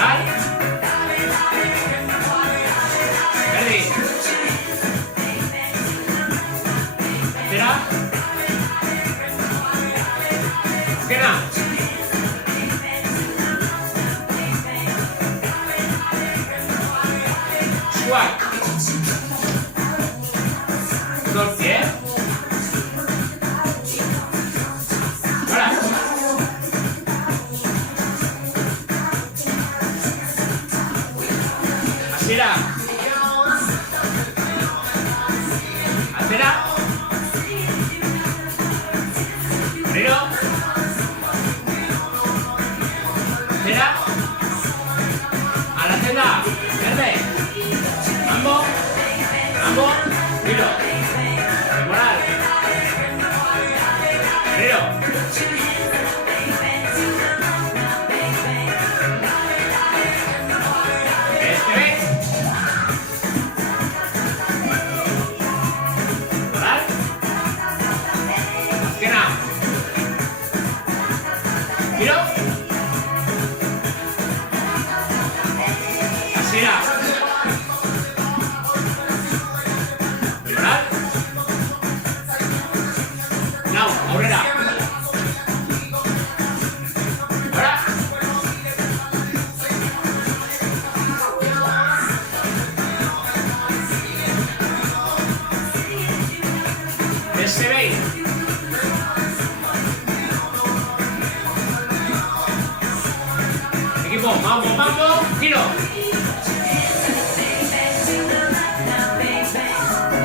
Preparar. Ready. Espera. Esquena. Squat. Dos pies. Ahora. Aspira. Aspira. Primero. Aspira. A la celda. Verde. Mambo. Mambo. Giro. Moral. Giro. Giro. Aspira. Preparar. Now, aurrera. Ahora. Este veis. Equipo, vamos, vamos, giro.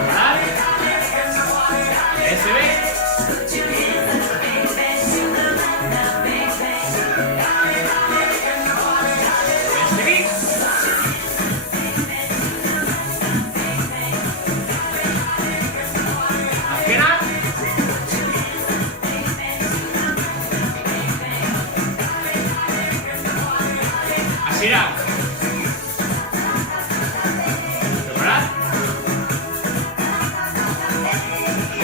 Parar. SB. Seguir. Esquena. Aspira. Preparar.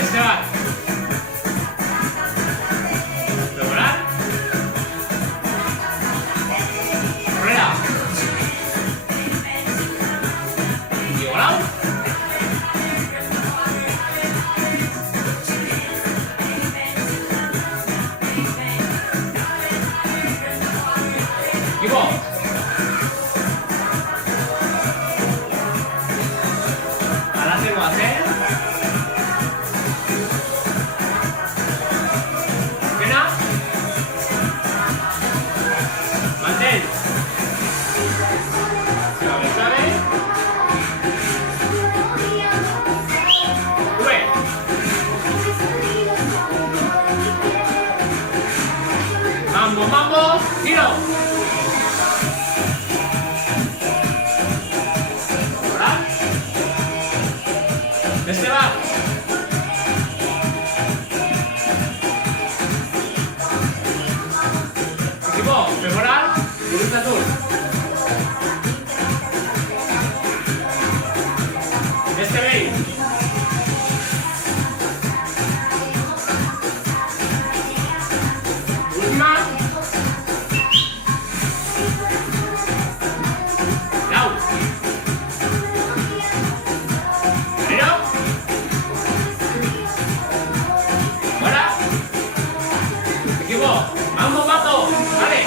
Este va. Preparar. Correra. Igualado. Equipo. Adelante lo hace. Esquena. Mantén. Suave, suave. Sube. Mambo, mambo. Giro. Ahora. Este va. Equipo, preparar. Voluta tú. Este veis. Última. Now. Primero. Ahora. Equipo, vamos, pato. Vale.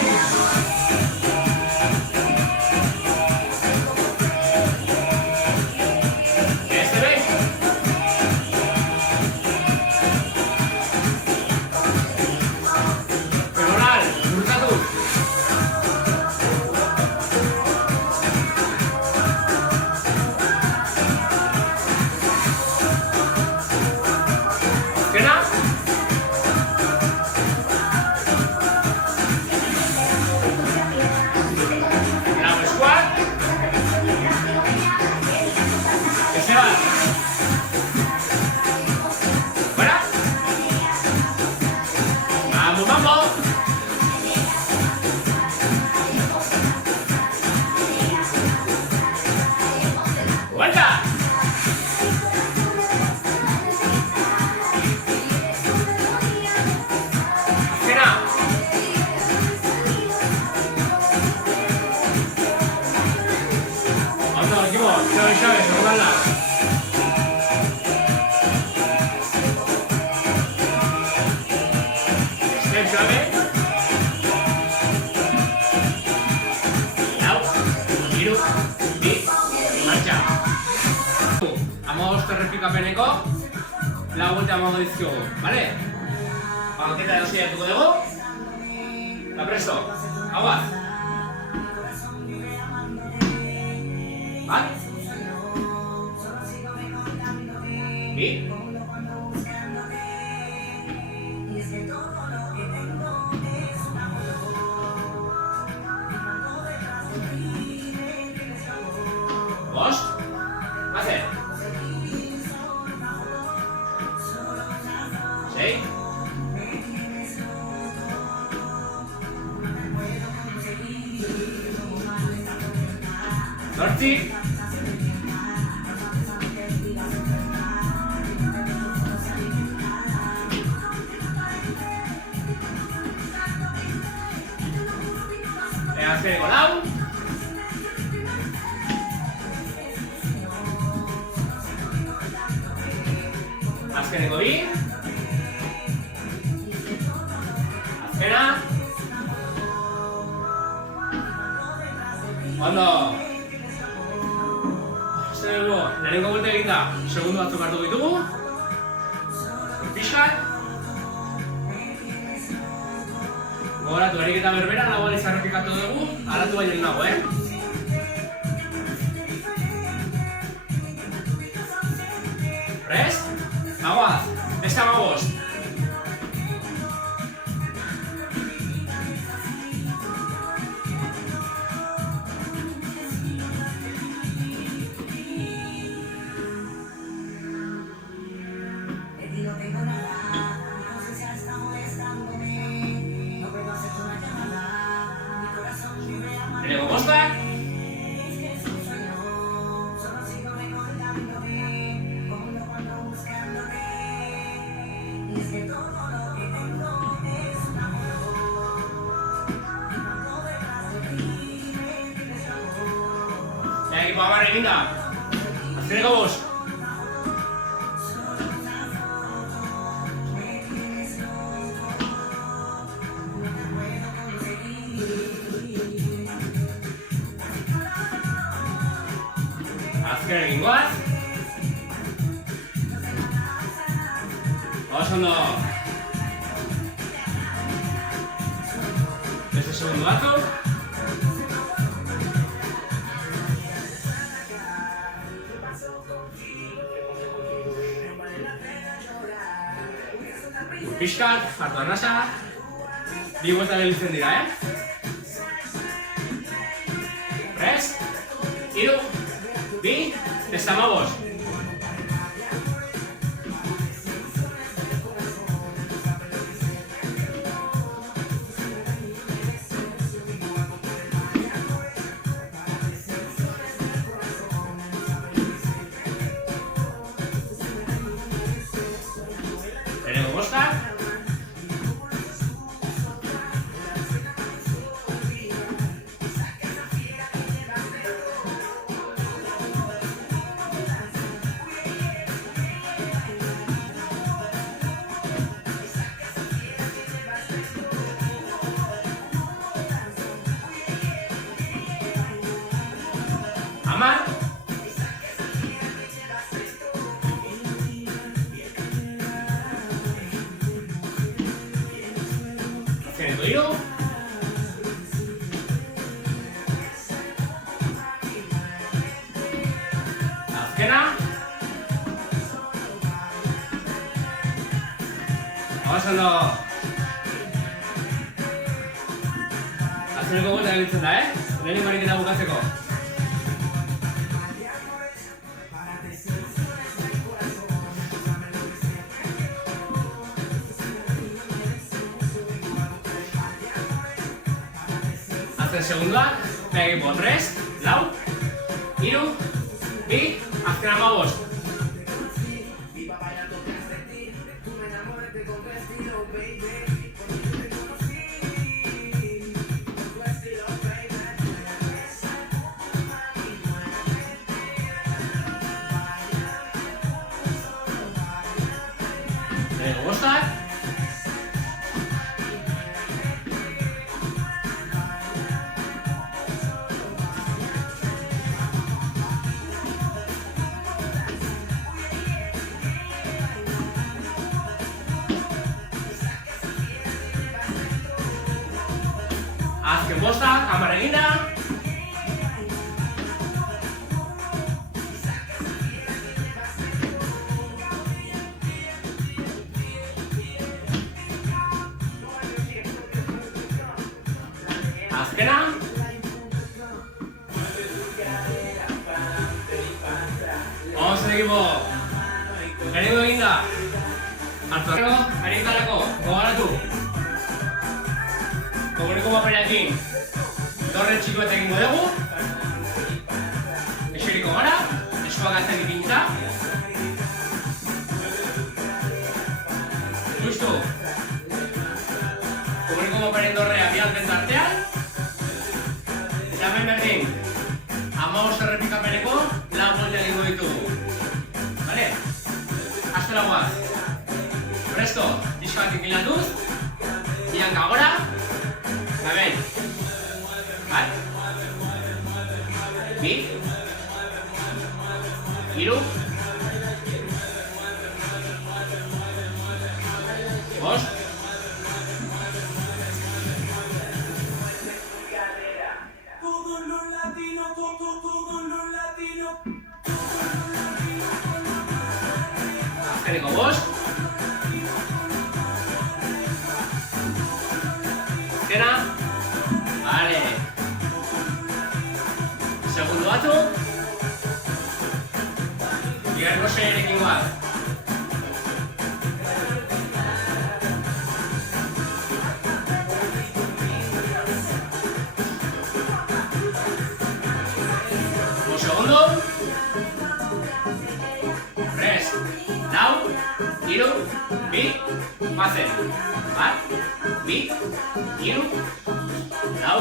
Salak. Step clave. Lau, hiru, bi, martxa. Amabost errepikapeneko lau buelta emango dizkiogu, bale? Banketa edo saiatuko dugu. Eta presto, aguaz. Bat. Bi. Bost. Hace. Sei. Zortzi. Azkeneko lau. Azkeneko bi. Azkena. Ondo. Zer dugu, lehenengo buelta egin da, segundu batzuk hartu ditugu. Pixkat. Gogoratu, erik eta berbera, lau aliz errepikatu dugu, alatu baino nago, Prest? Aguaz, beste amabost. Lehenengo bostak. Ekipo amarra egin da. Azkeneko bost. Azken egin goaz. Oso ondo. Beste segundu batzuk. Pixkat, hartu arnasa. Bi buelta gelditzen dira, Prest. Hiru. Bi. Beste amabost. Lehenengo bostak. Amar. Azkeneko hiru. Azkena. Oso ondo. Azkeneko buelta gelditzen da, Lehenengo ariketa bukatzeko. Azken segundua, ekipo 3, lau, hiru, bi, azken amabost. Hamar eginda. Azkena. Oso ekipo. Lehenengo eginda. Hartzareko, aritarako, gogaratu. Komuneko maparekin dorre txikoet egingo dugu. Eseriko gara, eskuak azten ipintza. Justu. Komuneko maparen dorrea bialten tartean. Eta hemen berdin, 15 errepikapeneko lau volta egingo ditugu. Bale? Aztela guaz. Presto, disko bat inkilatuz. Ianka gora. Gaben. Bat. Bi. Hiru. Bost. Azkeneko bost. Azkena. Vale. Segundo batu. Bigarrengo seierekin goaz. Segundo. Prest. Lau. Hiru. Bi. Bazen. Bat. Bi. Hiru. Lau.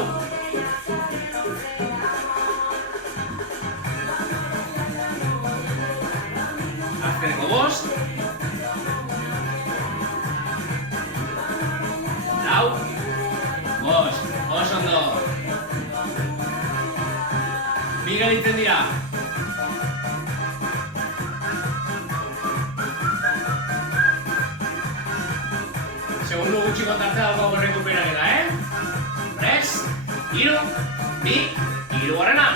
Azkeneko bost. Lau. Bost. Oso ondo. Bi gelditzen dira. Segundo gutxiko tartea dago rekuperaketa, Prest. Hiru. Bi. Hirugarrena.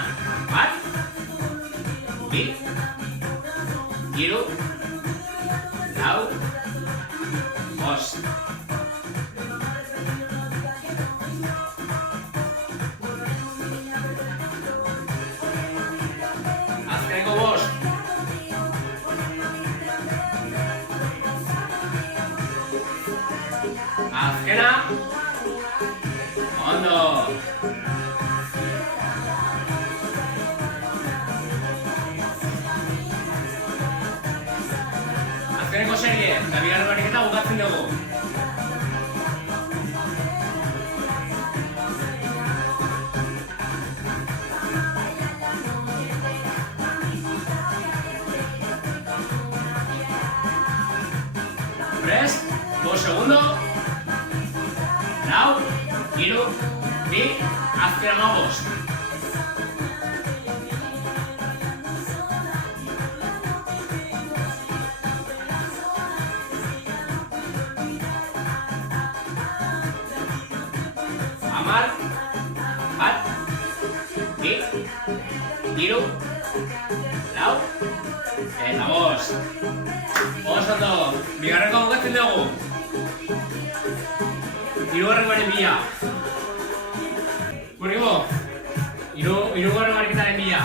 Bat. Bi. Hiru. Lau. Bost. Azkeneko bost. Azkena. Ondo. Azkeneko serie, eta bigarren bariketa bukatzen dugu. Prest, 2 segundo. Lau, hiru, bi, azkena bost. Hamar, bat, bi, hiru, lau, eta bost. Oso ondo, bigarrengo bukatzen dugu. Hirugarrengoaren bila. Bueno, hirugarren bariketaren bila.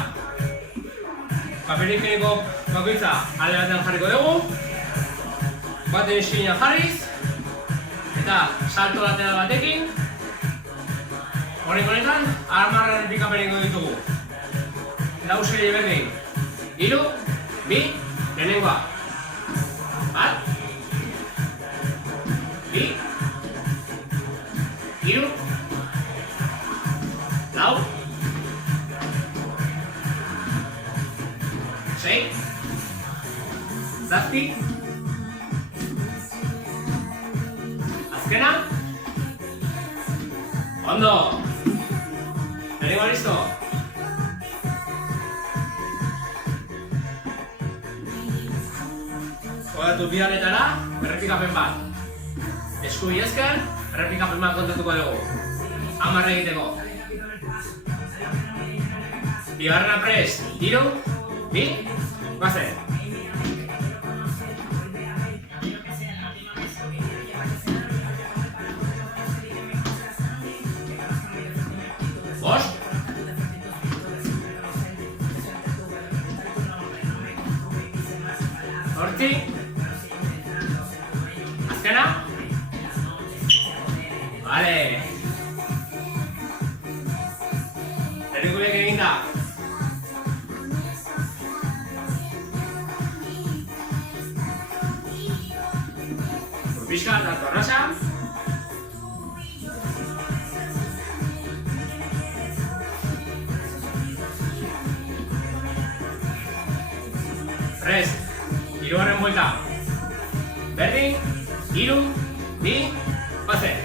Papel higieniko bakoitza alde batean jarriko dugu. Baten eskina jarriz. Eta salto lateral batekin. Honetan, 10 errepikapen egingo ditugu. Lau serie berdin. Hiru, bi, lehenengoa. Bat. Bi. Hiru. Lau. 6. 7. Azkena. Ondo. Lehenengoa listo. Jogatu bi aletara, errepikapen bat. Eskubi esker, errepikapen bat kontatuko dugu. 10 egiteko. bigarrena prest, hiru, bi, goazen. Bost. Zortzi. Azkena. Vale. Errikuliek eginda. Pixka eta torrasa. Prest. Hirugarren buelta. Berdin, hiru, bi, goazen.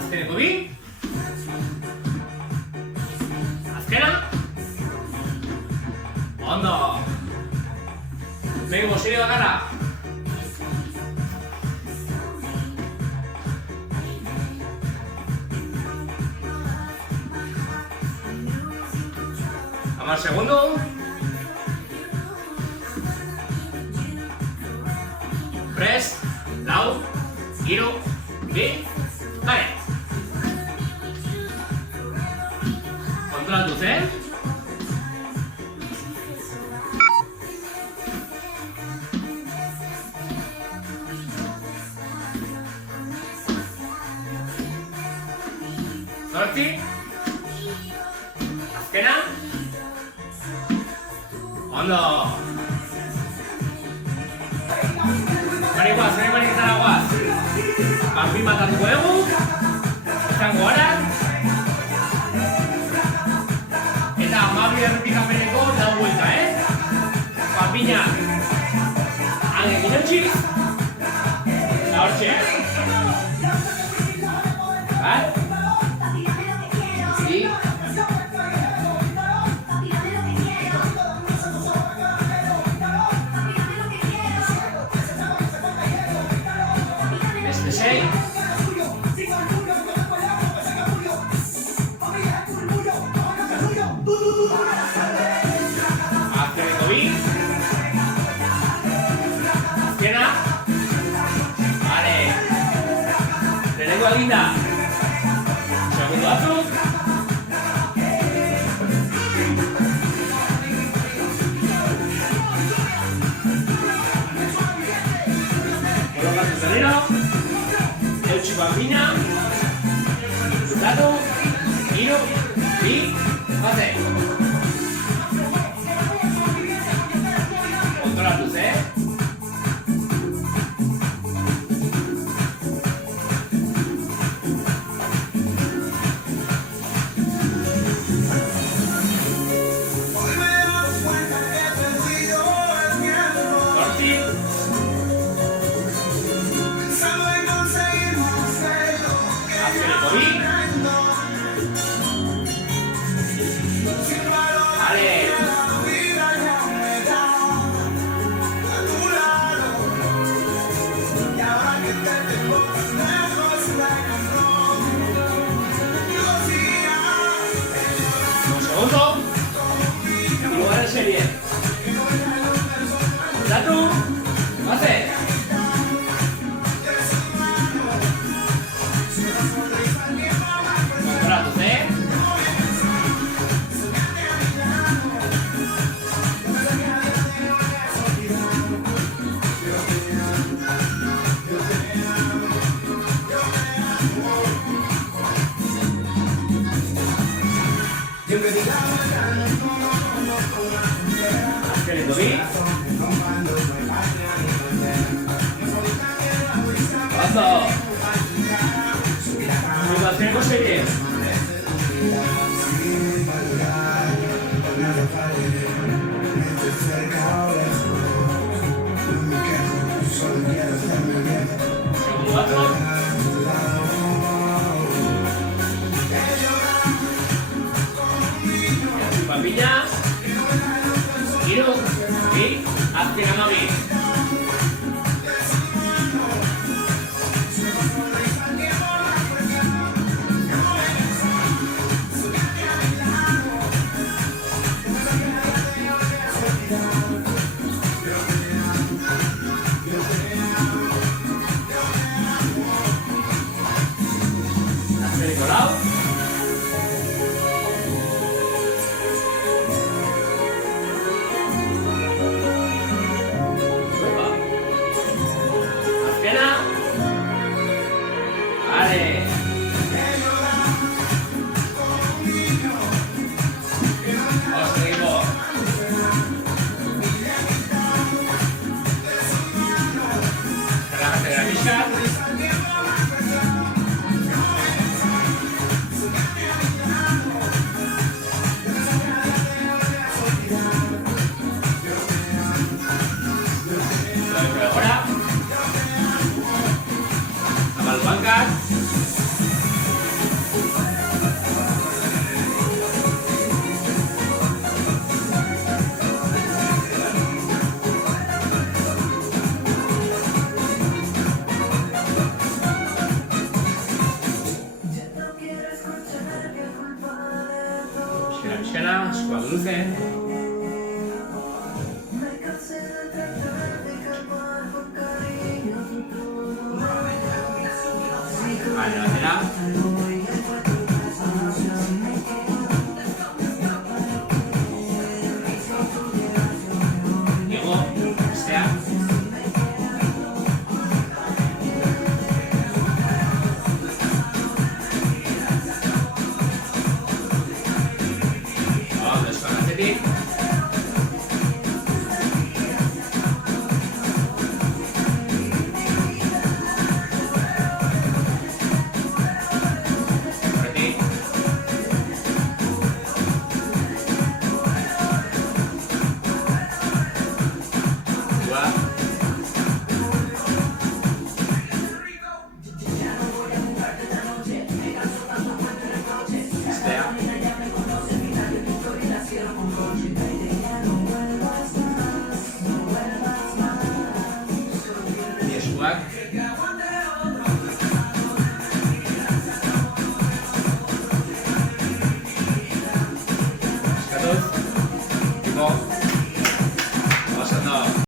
Azkeneko bi. Azkena. Ondo. Vengo, serie bakarra. Hamar segundo. Prest, lau, hiru, bi, vale. Kontrolatuz, Zortzi. Azkena. Ondo. Gari guaz, izan guaz. Kanpin bat hartuko dugu. Izango gara. Eta amabi errepikapeneko lau buelta, Kanpina. Hagin ginontxiz. Eta hortxe. Bat. Sei. Azkeneko bi. Azkena. Vale. Lehenengo eginda. Segundo batzuk. Kolokatu zenero. Eutxi bambina. Zutatu. Hiru. Bi. Goazen. Kontrolatuz, serie. Satu, goazen. Kontrolatuz, Azkeneko bi. Ondo. Azkeneko serie. Segundo batzuk. Papilla. Iru. Bi. Azken amabi. Azkeneko lau. Azkena. Vale. Vamos, seguimos. Relájate de la pista. Ahora. Amb el bancat. Esquena, escuadra luce. Vale, lateral.